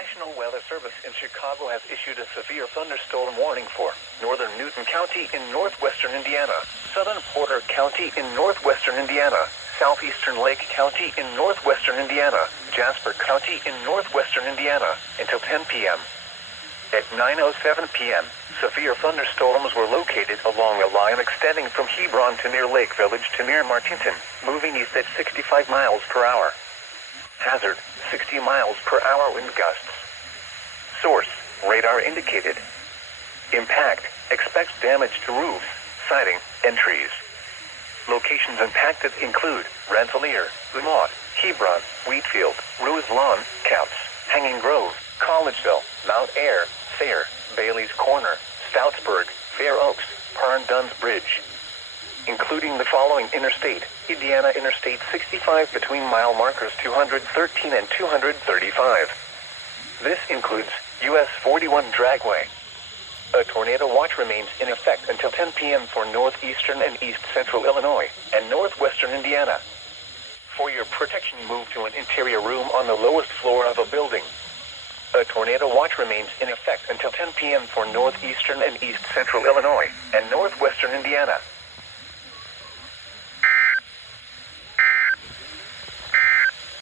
National Weather Service in Chicago has issued a severe thunderstorm warning for northern Newton County in northwestern Indiana, southern Porter County in northwestern Indiana, southeastern Lake County in northwestern Indiana, Jasper County in northwestern Indiana, until 10 p.m. At 9:07 p.m., severe thunderstorms were located along a line extending from Hebron to near Lake Village to near Martinton, moving east at 65 miles per hour. Hazard, 60 miles per hour wind gusts. Source, radar indicated. Impact, expects damage to roofs, siding, and trees. Locations impacted include Rensselaer, Lamont, Hebron, Wheatfield, Rose Lawn, Counts, Hanging Grove, Collegeville, Mount Ayr, Thayer, Bailey's Corner, Stoutsburg, Fair Oaks, Parn Dunn's Bridge. Including the following interstate: Indiana Interstate 65 between mile markers 213 and 235. This includes US 41 Dragway. A tornado watch remains in effect until 10 p.m. for northeastern and east central Illinois and northwestern Indiana. For your protection, move to an interior room on the lowest floor of a building. A tornado watch remains in effect until 10 p.m. for northeastern and east central Illinois and northwestern Indiana.